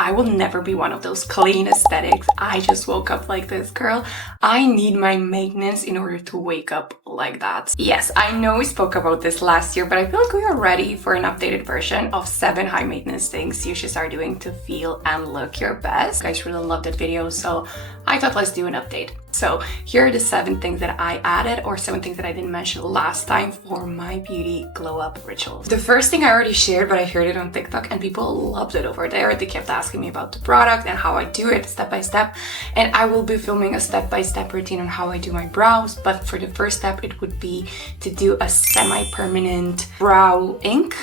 I will never be one of those clean aesthetics. I just woke up like this, girl. I need my maintenance in order to wake up like that. Yes, I know we spoke about this last year, but I feel like we are ready for an updated version of 7 high maintenance things you should start doing to feel and look your best. I guys really loved that video, so I thought let's do an update. So here are the 7 things that I added, or 7 things that I didn't mention last time for my beauty glow up rituals. The first thing I already shared, but I shared it on TikTok and people loved it over there. They kept asking me about the product and how I do it step by step. And I will be filming a step-by-step routine on how I do my brows. But for the first step, it would be to do a semi-permanent brow ink.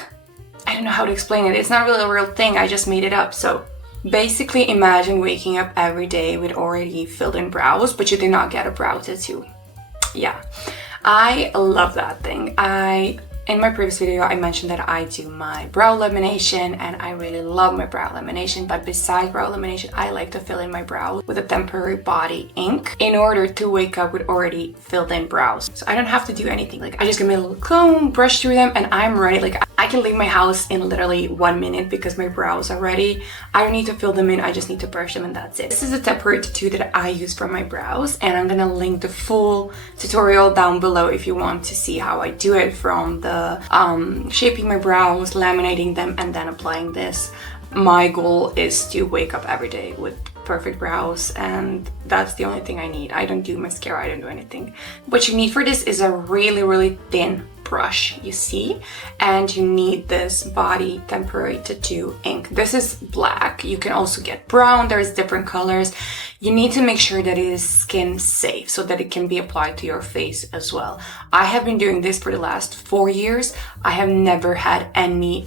I don't know how to explain it. It's not really a real thing. I just made it up. So basically, imagine waking up every day with already filled in brows, but you did not get a brow tattoo. Yeah, I love that thing. In my previous video, I mentioned that I do my brow lamination and I really love my brow lamination, but besides brow lamination, I like to fill in my brows with a temporary body ink in order to wake up with already filled in brows. So I don't have to do anything. Like, I just get my little comb, brush through them, and I'm ready. Like, I can leave my house in literally 1 minute because my brows are ready. I don't need to fill them in, I just need to brush them and that's it. This is a temporary tattoo that I use for my brows, and I'm gonna link the full tutorial down below if you want to see how I do it, from the shaping my brows, laminating them, and then applying this. My goal is to wake up every day with perfect brows, and that's the only thing I need. I don't do mascara, I don't do anything. What you need for this is a really thin brush, you see, and you need this body temporary tattoo ink. This is black. You can also get brown. There's different colors. You need to make sure that it is skin safe so that it can be applied to your face as well. I have been doing this for the last 4 years. I have never had any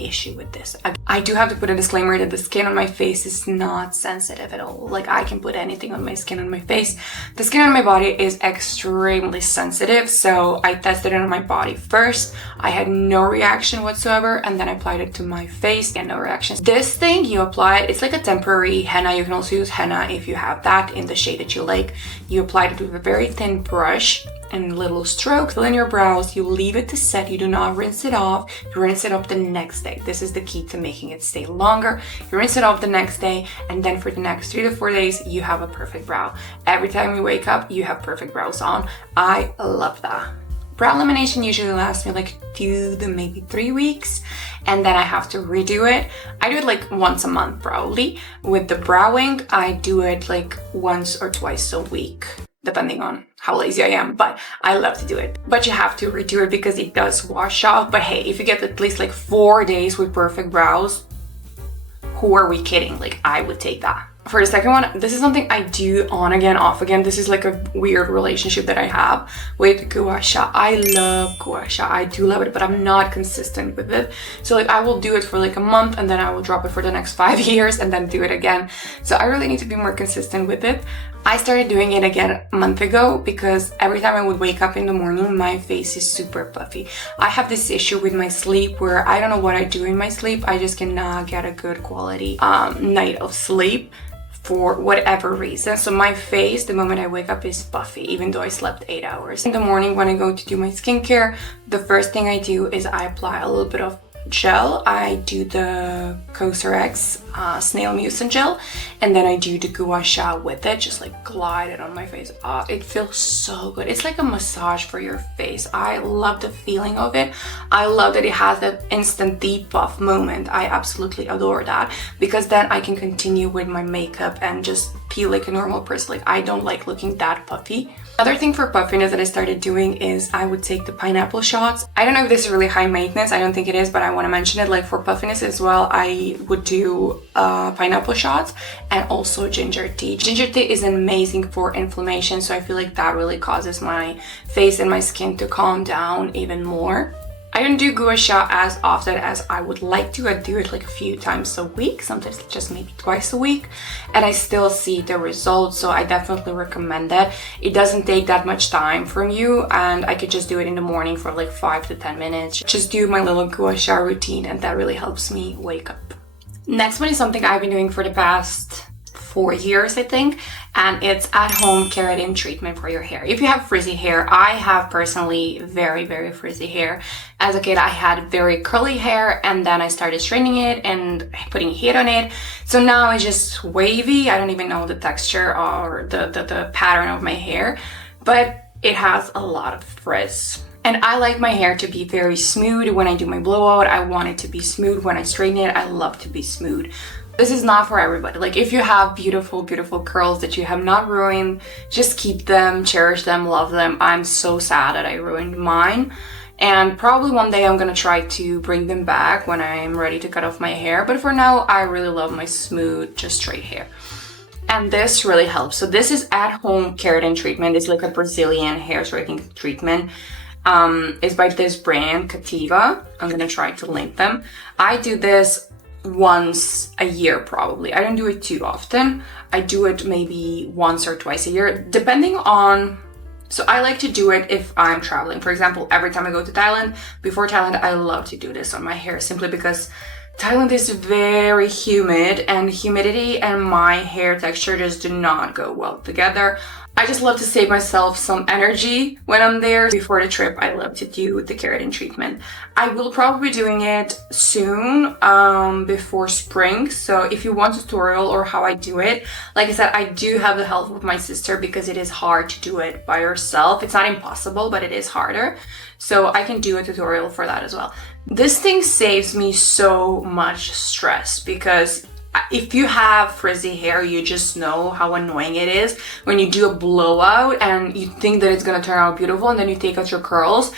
issue with this. I do have to put a disclaimer that the skin on my face is not sensitive at all. Like, I can put anything on my skin on my face. The skin on my body is extremely sensitive, so I tested it on my body first. I had no reaction whatsoever, and then I applied it to my face and no reactions. This thing, you apply it, it's like a temporary henna. You can also use henna if you have that in the shade that you like. You apply it with a very thin brush and little strokes, fill in your brows, you leave it to set, you do not rinse it off, you rinse it off the next day. This is the key to making it stay longer. You rinse it off the next day, and then for the next 3 to 4 days, you have a perfect brow. Every time you wake up, you have perfect brows on. I love that. Brow lamination usually lasts me like 2 to maybe 3 weeks, and then I have to redo it. I do it like once a month probably. With the brow ink, I do it like once or twice a week, depending on how lazy I am, but I love to do it. But you have to redo it because it does wash off. But hey, if you get at least like 4 days with perfect brows, who are we kidding? Like, I would take that. For the second one, this is something I do on again, off again. This is like a weird relationship that I have with gua sha. I love gua sha. I do love it, but I'm not consistent with it. So like, I will do it for like a month and then I will drop it for the next 5 years and then do it again. So I really need to be more consistent with it. I started doing it again a month ago because every time I would wake up in the morning, my face is super puffy. I have this issue with my sleep where I don't know what I do in my sleep. I just cannot get a good quality night of sleep for whatever reason. So my face, the moment I wake up, is puffy, even though I slept 8 hours. In the morning when I go to do my skincare, the first thing I do is I apply a little bit of gel. I do the Cosrx snail mucin gel, and then I do the gua sha with it, just like glide it on my face. It feels so good. It's like a massage for your face. I love the feeling of it. I love that it has that instant deep puff moment. I absolutely adore that, because then I can continue with my makeup and just peel like a normal person. Like, I don't like looking that puffy. Another thing for puffiness that I started doing is I would take the pineapple shots. I don't know if this is really high maintenance. I don't think it is, but I want to mention it. Like, for puffiness as well, I would do pineapple shots and also ginger tea. Ginger tea is amazing for inflammation, so I feel like that really causes my face and my skin to calm down even more. I don't do gua sha as often as I would like to. I do it like a few times a week, sometimes just maybe twice a week, and I still see the results, so I definitely recommend that. It doesn't take that much time from you, and I could just do it in the morning for like 5 to 10 minutes. Just do my little gua sha routine, and that really helps me wake up. Next one is something I've been doing for the past 4 years, I think, and it's at-home keratin treatment for your hair. If you have frizzy hair, I have personally very, very frizzy hair. As a kid, I had very curly hair, and then I started straightening it and putting heat on it. So now it's just wavy. I don't even know the texture or the pattern of my hair, but it has a lot of frizz. And I like my hair to be very smooth when I do my blowout. I want it to be smooth when I straighten it. I love to be smooth. This is not for everybody. Like, if you have beautiful, beautiful curls that you have not ruined, just keep them, cherish them, love them. I'm so sad that I ruined mine. And probably one day I'm gonna try to bring them back when I'm ready to cut off my hair. But for now, I really love my smooth, just straight hair. And this really helps. So this is at-home keratin treatment. It's like a Brazilian hair straightening treatment. It's by this brand, Cativa. I'm gonna try to link them. I do this once a year probably. I don't do it too often. I do it maybe once or twice a year, depending on... So I like to do it if I'm traveling. For example, every time I go to Thailand, before Thailand, I love to do this on my hair simply because Thailand is very humid, and humidity and my hair texture just do not go well together. I just love to save myself some energy when I'm there. Before the trip, I love to do the keratin treatment. I will probably be doing it soon, before spring. So if you want a tutorial or how I do it, like I said, I do have the help of my sister because it is hard to do it by yourself. It's not impossible, but it is harder. So I can do a tutorial for that as well. This thing saves me so much stress because if you have frizzy hair, you just know how annoying it is when you do a blowout and you think that it's gonna turn out beautiful, and then you take out your curls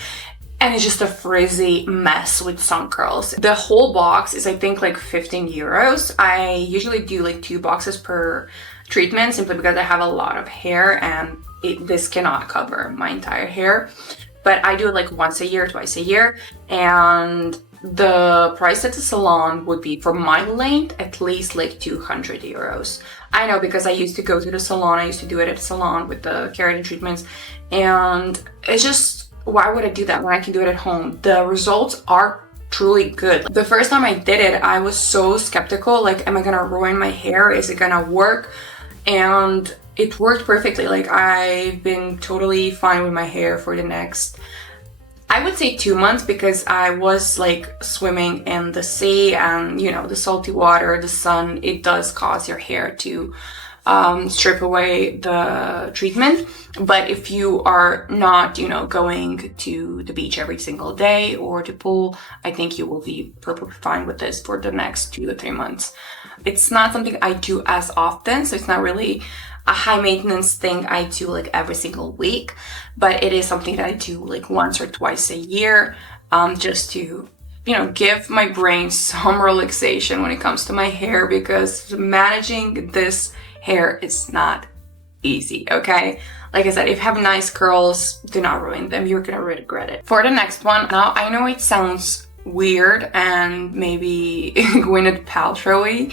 and it's just a frizzy mess with some curls. The whole box is, I think, like 15 euros. I usually do like 2 boxes per treatment simply because I have a lot of hair and this cannot cover my entire hair. But I do it like once a year, twice a year, and the price at the salon would be, for my length, at least like 200 euros. I know, because I used to go to the salon, I used to do it at the salon with the keratin treatments, and it's just, why would I do that when I can do it at home? The results are truly good. The first time I did it, I was so skeptical, like, am I gonna ruin my hair? Is it gonna work? And it worked perfectly. Like, I've been totally fine with my hair for the next, I would say 2 months, because I was like swimming in the sea, and you know, the salty water, the sun, it does cause your hair to strip away the treatment. But if you are not, you know, going to the beach every single day or to pool, I think you will be perfectly fine with this for the next 2 to 3 months. It's not something I do as often, so it's not really a high maintenance thing I do like every single week, but it is something that I do like once or twice a year, just to, you know, give my brain some relaxation when it comes to my hair, because managing this hair is not easy, okay? Like I said, if you have nice curls, do not ruin them. You're gonna regret it. For the next one, now I know it sounds weird and maybe Gwyneth Paltrow-y,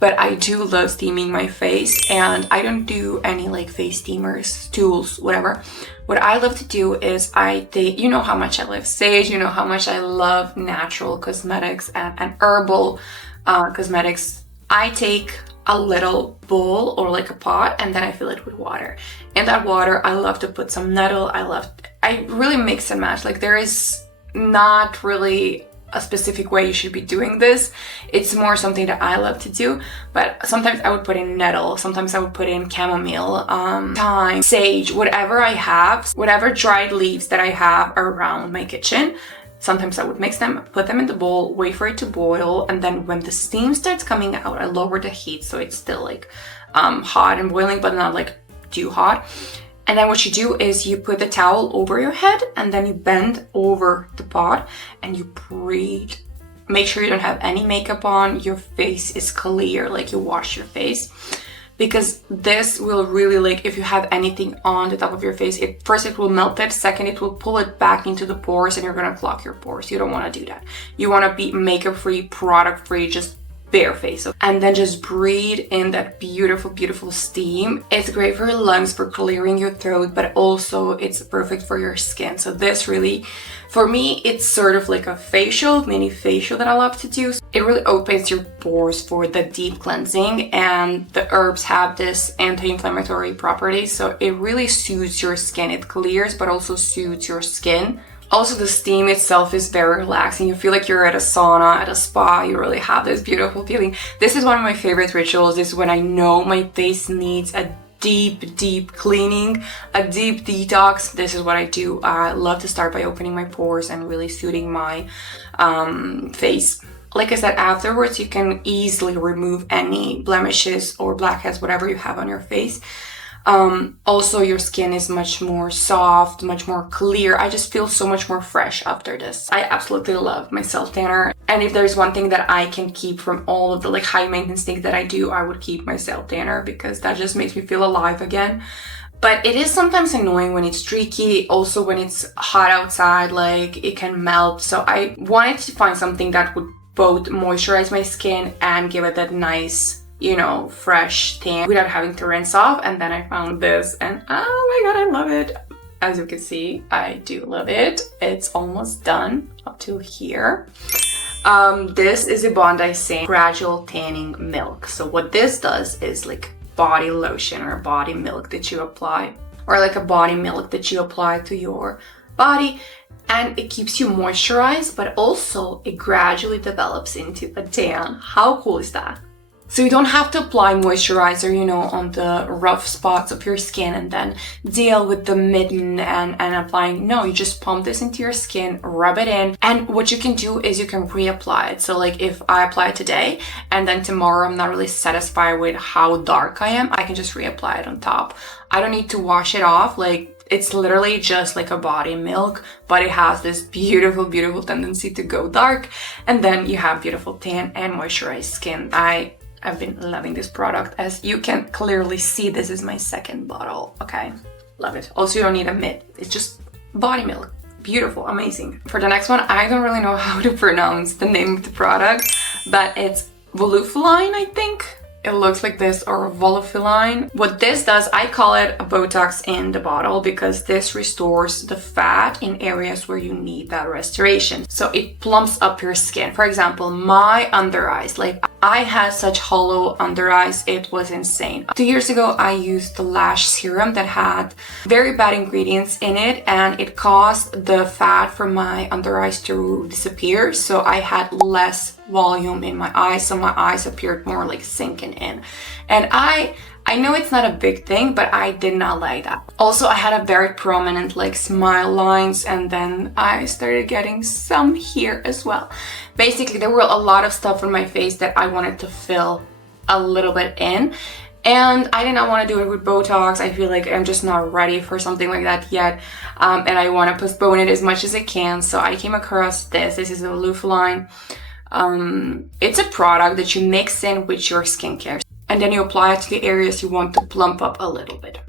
but I do love steaming my face, and I don't do any like face steamers, tools, whatever. What I love to do is you know how much I love sage, you know how much I love natural cosmetics and herbal cosmetics. I take a little bowl or like a pot, and then I fill it with water. In that water, I love to put some nettle. I really mix and match. Like, there is not really a specific way you should be doing this. It's more something that I love to do, but sometimes I would put in nettle, sometimes I would put in chamomile, thyme, sage, whatever I have, whatever dried leaves that I have around my kitchen. Sometimes I would mix them, put them in the bowl, wait for it to boil, and then when the steam starts coming out, I lower the heat so it's still like hot and boiling, but not like too hot. And then what you do is you put the towel over your head, and then you bend over the pot and you breathe. Make sure you don't have any makeup on, your face is clear, like you wash your face. Because this will really, like, if you have anything on the top of your face, first it will melt it, second it will pull it back into the pores, and you're gonna clog your pores. You don't wanna do that. You wanna be makeup free, product free, just bare face. And then just breathe in that beautiful, beautiful steam. It's great for your lungs, for clearing your throat, but also it's perfect for your skin. So this really, for me, it's sort of like a facial, mini facial that I love to do. It really opens your pores for the deep cleansing, and the herbs have this anti-inflammatory property. So it really soothes your skin. It clears, but also soothes your skin. Also, the steam itself is very relaxing. You feel like you're at a sauna, at a spa. You really have this beautiful feeling. This is one of my favorite rituals. This is when I know my face needs a deep, deep cleaning, a deep detox. This is what I do. I love to start by opening my pores and really soothing my face. Like I said, afterwards, you can easily remove any blemishes or blackheads, whatever you have on your face. Also, your skin is much more soft, much more clear. I just feel so much more fresh after this. I absolutely love my self tanner. And if there's one thing that I can keep from all of the like high maintenance things that I do, I would keep my self tanner, because that just makes me feel alive again. But it is sometimes annoying when it's streaky. Also, when it's hot outside, like it can melt. So I wanted to find something that would both moisturize my skin and give it that nice, you know, fresh tan without having to rinse off. And then I found this and oh my god, I love it. As you can see, I do love it. It's almost done up to here. This is a Bondi Sands gradual tanning milk. So what this does is like body lotion or body milk that you apply, or like a body milk that you apply to your body, and it keeps you moisturized, but also it gradually develops into a tan. How cool is that? So you don't have to apply moisturizer, you know, on the rough spots of your skin and then deal with the mitten and applying. No, you just pump this into your skin, rub it in. And what you can do is you can reapply it. So like if I apply it today and then tomorrow I'm not really satisfied with how dark I am, I can just reapply it on top. I don't need to wash it off. Like it's literally just like a body milk, but it has this beautiful, beautiful tendency to go dark. And then you have beautiful tan and moisturized skin. I've been loving this product. As you can clearly see, this is my second bottle, okay? Love it. Also, you don't need a mitt. It's just body milk. Beautiful, amazing. For the next one, I don't really know how to pronounce the name of the product, but it's Volufiline, I think. It looks like this, or Volufiline. What this does, I call it a Botox in the bottle, because this restores the fat in areas where you need that restoration. So it plumps up your skin. For example, my under eyes, like I had such hollow under eyes, it was insane. 2 years ago, I used the lash serum that had very bad ingredients in it, and it caused the fat from my under eyes to disappear. So I had less volume in my eyes, so my eyes appeared more like sinking in. And I know it's not a big thing, but I did not like that. Also, I had a very prominent like smile lines, and then I started getting some here as well. Basically, there were a lot of stuff on my face that I wanted to fill a little bit in, and I did not want to do it with Botox. I feel like I'm just not ready for something like that yet, and I want to postpone it as much as I can. So I came across this. This is a Volufiline. It's a product that you mix in with your skincare, and then you apply it to the areas you want to plump up a little bit.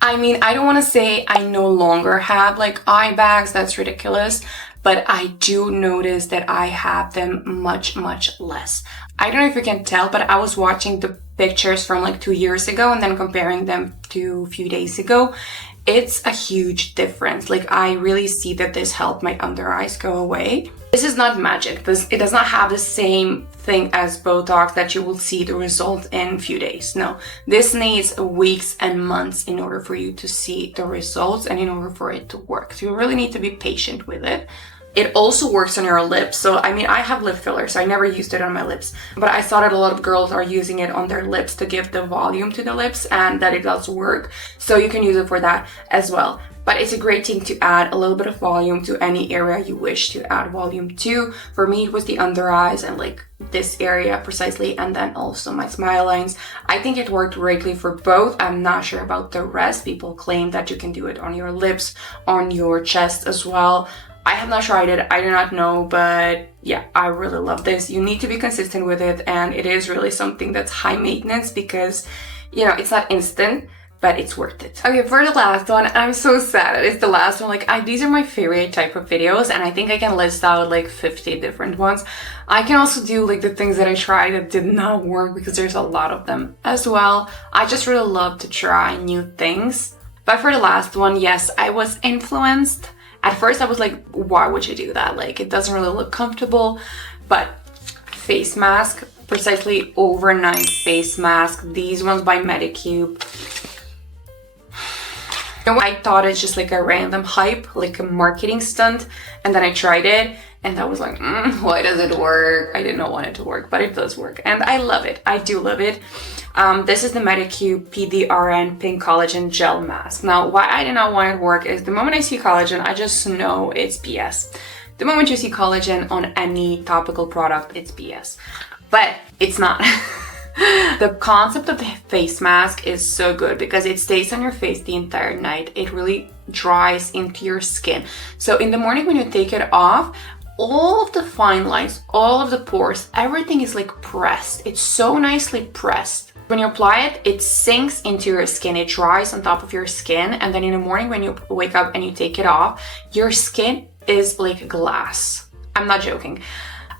I mean, I don't want to say I no longer have like eye bags, that's ridiculous, but I do notice that I have them much, much less. I don't know if you can tell, but I was watching the pictures from like 2 years ago and then comparing them to a few days ago. It's a huge difference. Like I really see that this helped my under eyes go away. This is not magic. It does not have the same thing as Botox that you will see the results in a few days. No, this needs weeks and months in order for you to see the results and in order for it to work. So you really need to be patient with it. It also works on your lips. So, I mean, I have lip filler, so I never used it on my lips. But I saw that a lot of girls are using it on their lips to give the volume to the lips, and that it does work. So you can use it for that as well. But it's a great thing to add a little bit of volume to any area you wish to add volume to. For me, it was the under eyes and like this area precisely, and then also my smile lines. I think it worked greatly for both. I'm not sure about the rest. People claim that you can do it on your lips, on your chest as well. I have not tried it, I do not know, but yeah, I really love this. You need to be consistent with it, and it is really something that's high maintenance because, you know, it's not instant. but it's worth it. Okay, for the last one, I'm so sad it's the last one. Like, these are my favorite type of videos, and I think I can list out like 50 different ones. I can also do like the things that I tried that did not work, because there's a lot of them as well. I just really love to try new things. But for the last one, yes, I was influenced. At first I was like, why would you do that? Like, it doesn't really look comfortable. But face mask, precisely overnight face mask, these ones by Medicube. I thought it's just like a random hype, like a marketing stunt, and then I tried it and I was like, why does it work? I did not want it to work, but it does work and I love it. I do love it. This is the Medicube PDRN Pink Collagen Gel Mask. Now, why I did not want it to work is the moment I see collagen, I just know it's BS. The moment you see collagen on any topical product, it's BS. But it's not. The concept of the face mask is so good because it stays on your face the entire night. It really dries into your skin. So in the morning when you take it off, all of the fine lines, all of the pores, everything is like pressed. It's so nicely pressed. When you apply it, it sinks into your skin. It dries on top of your skin. And then in the morning when you wake up and you take it off, your skin is like glass. I'm not joking.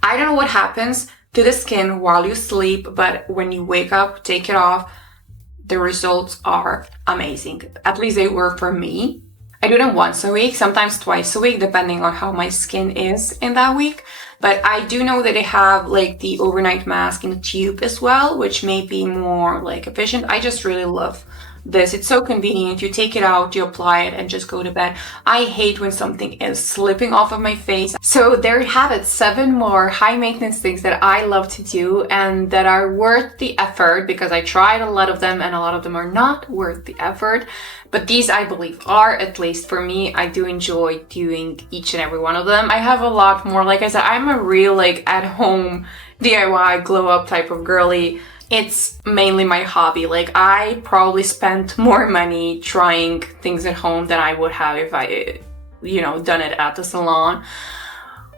I don't know what happens to the skin while you sleep, but when you wake up, take it off, the results are amazing. At least they were for me. I do them once a week, sometimes twice a week, depending on how my skin is in that week. But I do know that they have like the overnight mask in a tube as well, which may be more like efficient. I just really love this. It's so convenient. You take it out, you apply it, and just go to bed. I hate when something is slipping off of my face. So there you have it, 7 more high maintenance things that I love to do and that are worth the effort, because I tried a lot of them and a lot of them are not worth the effort. But these I believe are, at least for me. I do enjoy doing each and every one of them. I have a lot more. Like I said, I'm a real like at home DIY glow up type of girly. It's mainly my hobby. Like, I probably spent more money trying things at home than I would have if I, done it at the salon.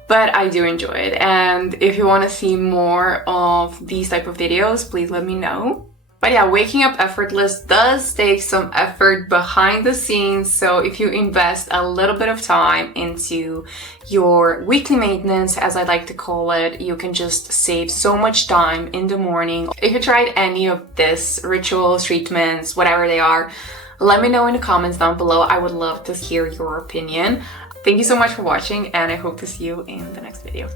But I do enjoy it. And if you want to see more of these type of videos, please let me know. But yeah, waking up effortless does take some effort behind the scenes. So if you invest a little bit of time into your weekly maintenance, as I like to call it, you can just save so much time in the morning. If you tried any of this rituals, treatments, whatever they are, let me know in the comments down below. I would love to hear your opinion. Thank you so much for watching, and I hope to see you in the next video.